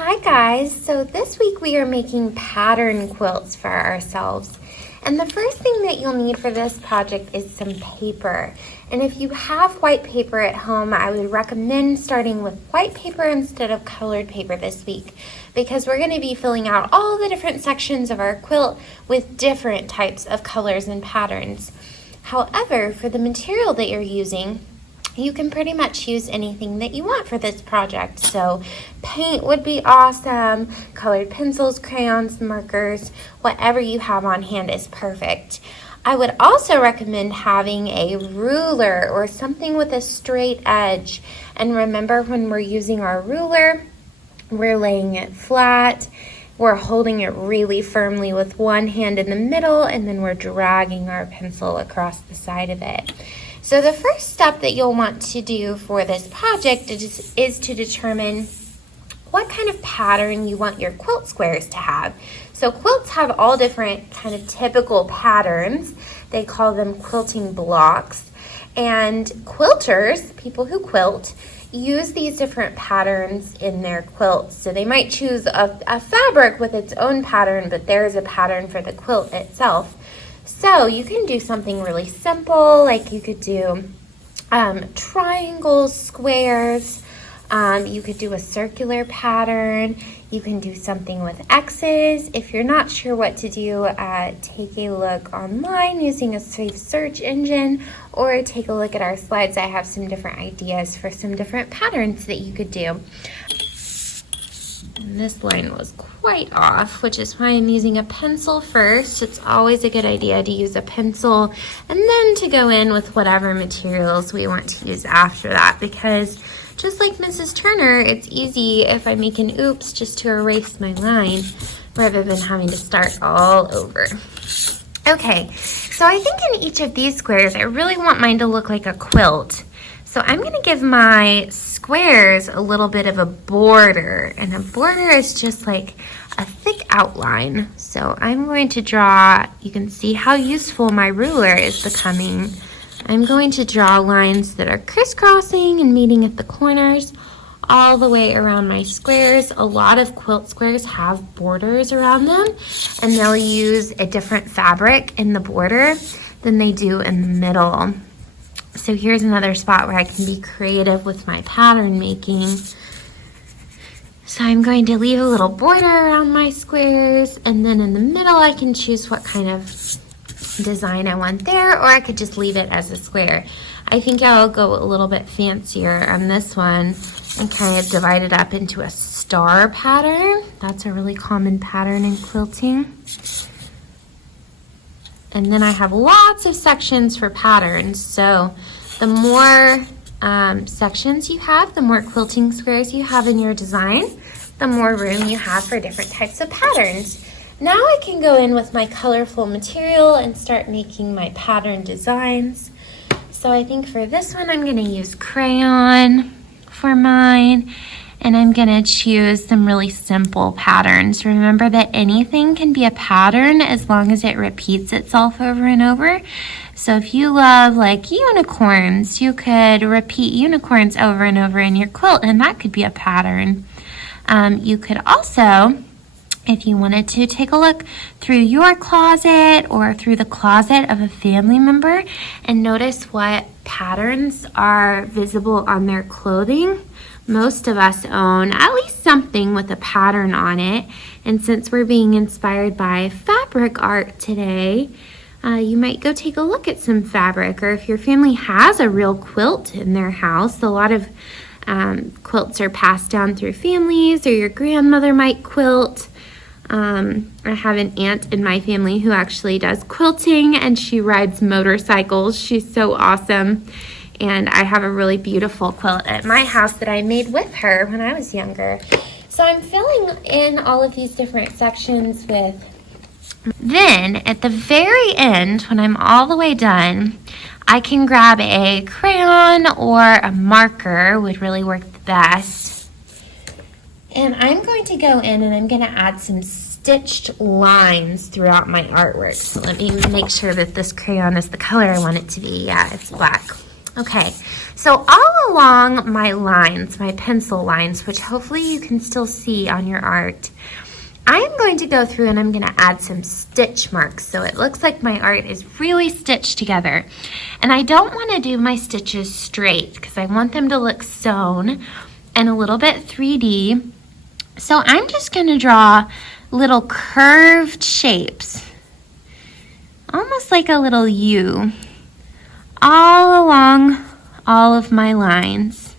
Hi guys, so this week we are making pattern quilts for ourselves. And the first thing that you'll need for this project is some paper. And if you have white paper at home, I would recommend starting with white paper instead of colored paper this week, because we're going to be filling out all the different sections of our quilt with different types of colors and patterns. However, for the material that you're using, you can pretty much use anything that you want for this project. So paint would be awesome, colored pencils, crayons, markers, whatever you have on hand is perfect. I would also recommend having a ruler or something with a straight edge. And remember, when we're using our ruler, we're laying it flat. We're holding it really firmly with one hand in the middle, and then we're dragging our pencil across the side of it. So the first step that you'll want to do for this project is to determine what kind of pattern you want your quilt squares to have. So quilts have all different kind of typical patterns. They call them quilting blocks. And quilters, people who quilt, use these different patterns in their quilts. So they might choose a fabric with its own pattern, but there's a pattern for the quilt itself. So you can do something really simple, like you could do triangles, squares, you could do a circular pattern, you can do something with X's. If you're not sure what to do, take a look online using a safe search engine, or take a look at our slides. I have some different ideas for some different patterns that you could do. And this line was quite off, which is why I'm using a pencil first. It's always a good idea to use a pencil and then to go in with whatever materials we want to use after that, because just like Mrs. Turner, it's easy if I make an oops just to erase my line rather than having to start all over. Okay, so I think in each of these squares, I really want mine to look like a quilt. So I'm going to give my squares a little bit of a border, and a border is just like a thick outline. So I'm going to draw, you can see how useful my ruler is becoming. I'm going to draw lines that are crisscrossing and meeting at the corners all the way around my squares. A lot of quilt squares have borders around them, and they'll use a different fabric in the border than they do in the middle. So here's another spot where I can be creative with my pattern making. So I'm going to leave a little border around my squares, and then in the middle I can choose what kind of design I want there, or I could just leave it as a square. I think I'll go a little bit fancier on this one and kind of divide it up into a star pattern. That's a really common pattern in quilting. And then I have lots of sections for patterns. So the more sections you have, the more quilting squares you have in your design, the more room you have for different types of patterns. Now I can go in with my colorful material and start making my pattern designs. So I think for this one, I'm going to use crayon for mine. And I'm gonna choose some really simple patterns. Remember that anything can be a pattern as long as it repeats itself over and over. So if you love like unicorns, you could repeat unicorns over and over in your quilt, and that could be a pattern. You could also, if you wanted to, take a look through your closet or through the closet of a family member and notice what patterns are visible on their clothing. Most of us own at least something with a pattern on it. And since we're being inspired by fabric art today, you might go take a look at some fabric. Or if your family has a real quilt in their house, a lot of quilts are passed down through families, or your grandmother might quilt. I have an aunt in my family who actually does quilting, and she rides motorcycles. She's so awesome. And I have a really beautiful quilt at my house that I made with her when I was younger. So I'm filling in all of these different sections with. Then at the very end, when I'm all the way done, I can grab a crayon or a marker, would really work the best. And I'm going to go in and I'm going to add some stitched lines throughout my artwork. So let me make sure that this crayon is the color I want it to be. Yeah, it's black. Okay, so all along my lines, my pencil lines, which hopefully you can still see on your art, I am going to go through and I'm going to add some stitch marks so it looks like my art is really stitched together. And I don't want to do my stitches straight because I want them to look sewn and a little bit 3D. So I'm just going to draw little curved shapes, almost like a little U, all along all of my lines.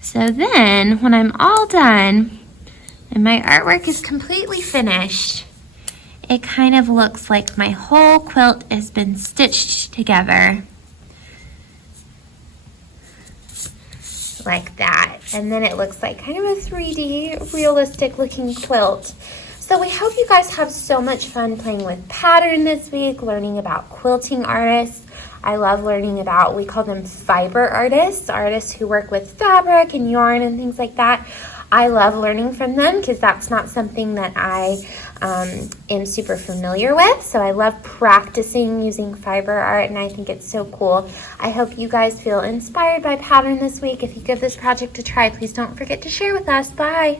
So then when I'm all done and my artwork is completely finished, it kind of looks like my whole quilt has been stitched together like that. And then it looks like kind of a 3D realistic looking quilt. So we hope you guys have so much fun playing with pattern this week, learning about quilting artists. I love learning about, we call them fiber artists, artists who work with fabric and yarn and things like that. I love learning from them because that's not something that I am super familiar with. So I love practicing using fiber art, and I think it's so cool. I hope you guys feel inspired by pattern this week. If you give this project a try, please don't forget to share with us. Bye.